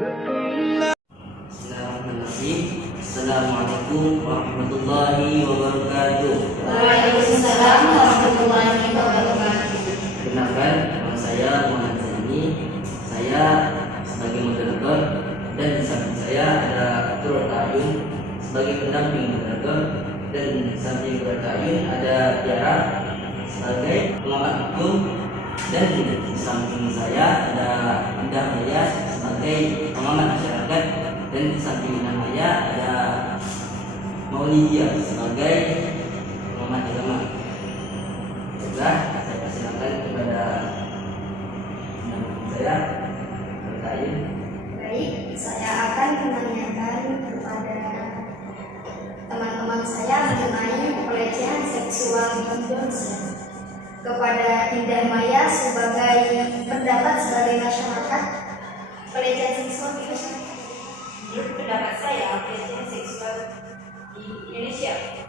Bismillahirrahmanirrahim. Assalamualaikum warahmatullahi wabarakatuh. Waalaikumsalam warahmatullahi wabarakatuh. Perkenalkan, nama saya Muhammad Zaini. Saya sebagai moderator dan di samping saya ada Abdul Ayun sebagai pendamping moderator, dan di samping Abdul Ayun ada Tiara sebagai pengamat hukum, dan di samping saya ada Indah Maya sebagai pengamat masyarakat, dan di samping Indah Maya ada Maulidia sebagai pengamat agama. Baiklah, saya persilakan kepada saya bertanya. Baik, saya akan menanyakan kepada teman-teman saya mengenai pelecehan seksual di Indonesia. Kepada Indah Maya sebagai pendapat sebagai masyarakat, pelecehan seksual di masyarakat. Menurut pendapat saya, pelecehan seksual di Indonesia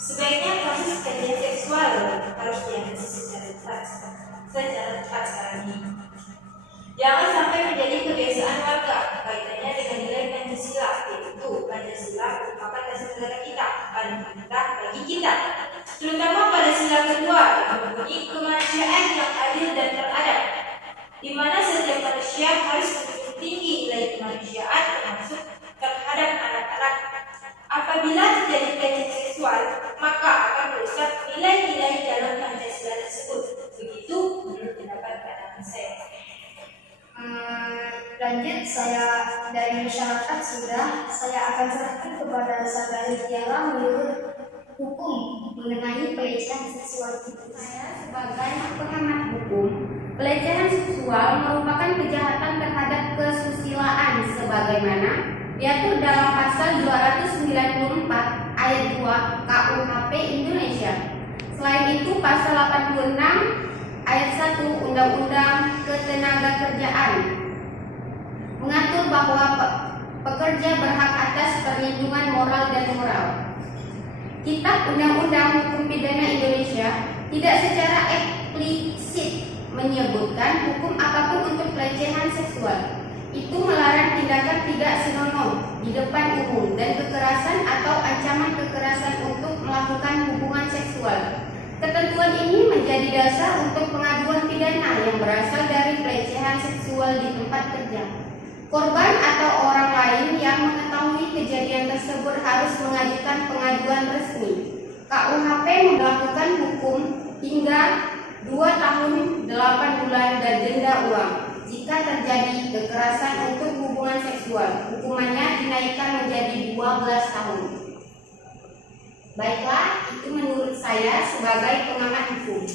sebaiknya kasus pelecehan seksual harus diatasi secara cepat sekarang ini. Jangan sampai menjadi kebiasaan warga kaitannya dengan nilai Pancasila, yaitu Pancasila merupakan dasar negara kita, paling kita bagi kita, terutama pada sila kedua yang mempunyai kemanusiaan yang adil dan teradab, di mana setiap manusia harus menjunjung tinggi nilai kemanusiaan termasuk terhadap anak-anak. Apabila terjadi pelecehan seksual, maka akan merusak nilai-nilai dalam Pancasila tersebut. Begitu menurut pendapat saya. Lanjut, saya dari masyarakat saya akan serahkan kepada saudari Tiara menurut hukum mengenai pelecehan seksual itu. Saya sebagai pengamat hukum, pelecehan seksual merupakan kejahatan terhadap kesusilaan sebagaimana diatur dalam pasal 294 ayat 2 KUHP Indonesia. Selain itu, pasal 86 ayat 1 Undang-Undang Ketenagakerjaan mengatur bahwa pekerja berhak atas perlindungan moral dan moral. Kitab Undang-Undang Hukum Pidana Indonesia tidak secara eksplisit menyebutkan hukum apapun untuk pelecehan seksual. Itu melarang tindakan tidak senonoh di depan umum dan kekerasan atau ancaman kekerasan untuk melakukan hubungan seksual. Ketentuan ini menjadi dasar untuk pengaduan pidana yang berasal dari pelecehan seksual di tempat kerja. Korban atau orang lain yang mengetahui kejadian tersebut harus mengajukan pengaduan resmi. KUHP melakukan hukum hingga 2 tahun 8 bulan dan denda uang jika terjadi kekerasan untuk hubungan seksual. Hukumannya dinaikkan menjadi 12 tahun. Baiklah, itu menurut saya sebagai pengamat hukum.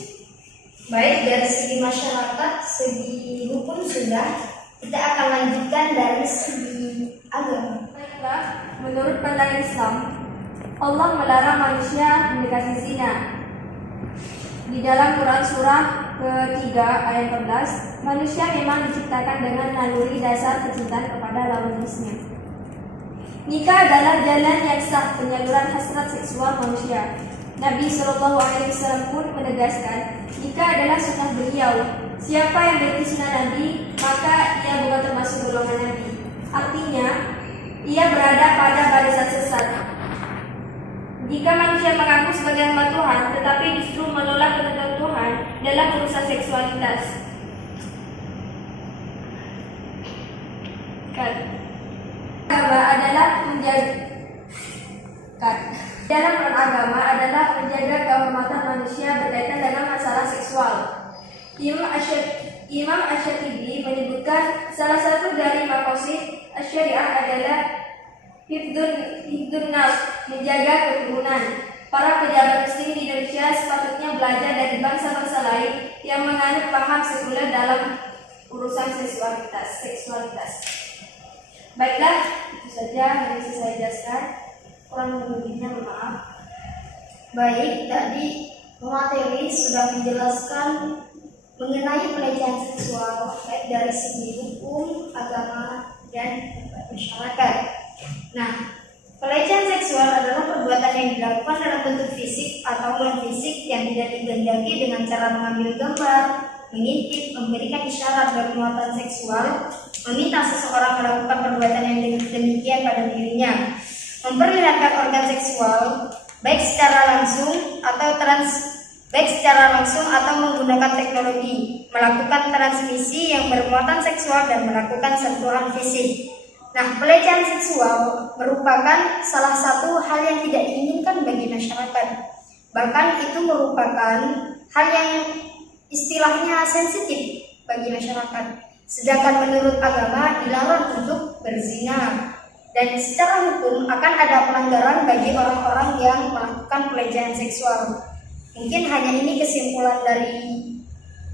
Baik, dari segi masyarakat, segi hukum sudah. Kita akan lanjutkan dari segi agama. Baiklah, menurut pandangan Islam, Allah melarang manusia mendekati zina. Di dalam Quran surah ke-3 ayat 14, manusia memang diciptakan dengan naluri dasar kecintaan kepada lawan jenisnya. Nikah adalah jalan yang sah penyaluran hasrat seksual manusia. Nabi SAW pun menegaskan, nikah adalah sunnah beliau. Siapa yang berhenti sunnah Nabi, maka ia bukan termasuk golongan Nabi. Artinya, ia berada pada barisan sesat. Jika manusia mengaku sebagai hamba Tuhan, tetapi justru menolak ketentuan Tuhan dalam urusan seksualitas, dalam agama adalah menjaga kehormatan manusia berkaitan dengan masalah seksual. Imam Ash-Shatibi menyebutkan salah satu dari maqasid syariah adalah hifdzun nas, menjaga keturunan. Para pejabat muslim di Indonesia sepatutnya belajar dari bangsa-bangsa lain yang menganut paham sekuler dalam urusan seksualitas. Baiklah, itu saja yang bisa saya jelaskan. Kurang lebihnya mohon maaf. Baik, tadi pemateri sudah menjelaskan mengenai pelecehan seksual baik dari segi hukum, agama, dan masyarakat. Nah, pelecehan seksual adalah perbuatan yang dilakukan dalam bentuk fisik atau non fisik yang tidak dikehendaki dengan cara mengambil gambar, mengintip, memberikan isyarat bermuatan seksual meminta seseorang melakukan perbuatan yang demikian pada dirinya, memperlihatkan organ seksual baik secara langsung atau menggunakan teknologi, melakukan transmisi yang bermuatan seksual dan melakukan sentuhan fisik. Nah, pelecehan seksual merupakan salah satu hal yang tidak diinginkan bagi masyarakat. Bahkan itu merupakan hal yang istilahnya sensitif bagi masyarakat. Sedangkan menurut agama dilarang untuk berzina. Dan secara hukum akan ada pelanggaran bagi orang-orang yang melakukan pelecehan seksual. Mungkin hanya ini kesimpulan dari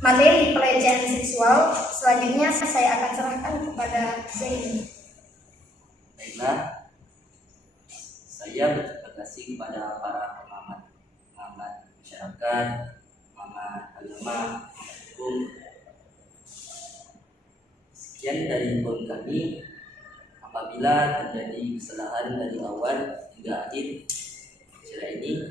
materi pelecehan seksual. Selanjutnya saya akan serahkan kepada Zaini. Baiklah, saya berterima kasih kepada para pengamat masyarakat, pengamat agama, hukum. Sekian dari poin kami. Apabila terjadi kesalahan dari awal hingga akhir acara ini,